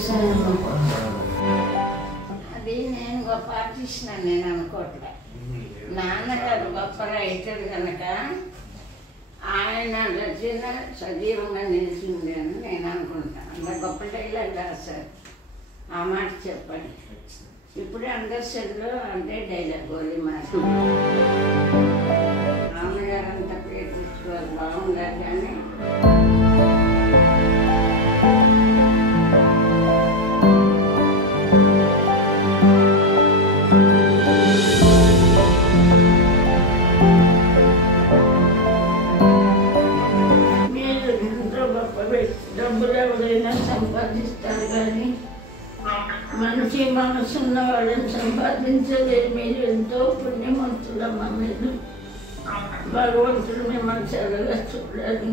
వ్యవసాయం అది నేను గొప్ప ఆర్టిస్ట్ అని నేను అనుకోవట్లే. నాన్నగారు గొప్ప రైటర్ కనుక ఆయన రచన సజీవంగా నిలిచింది అని నేను అనుకుంటాను. అంత గొప్ప డైలాగ్ రాశారు. ఆ మాట చెప్పండి. ఇప్పుడు అండర్స్టాండ్లో అంటే డైలాగ్ గోలీ మాట. నాన్నగారు అంత పేరు తెచ్చుకోవాలి బాగుండాలి కానీ డబ్బులు ఎవరైనా సంపాదిస్తారు కానీ మంచి మనసున్న వాళ్ళని సంపాదించలేదు. మీరు ఎంతో పుణ్యవంతులమ్మ. మీరు భగవంతుడు మిమ్మల్ని చల్లగా చూడాలి.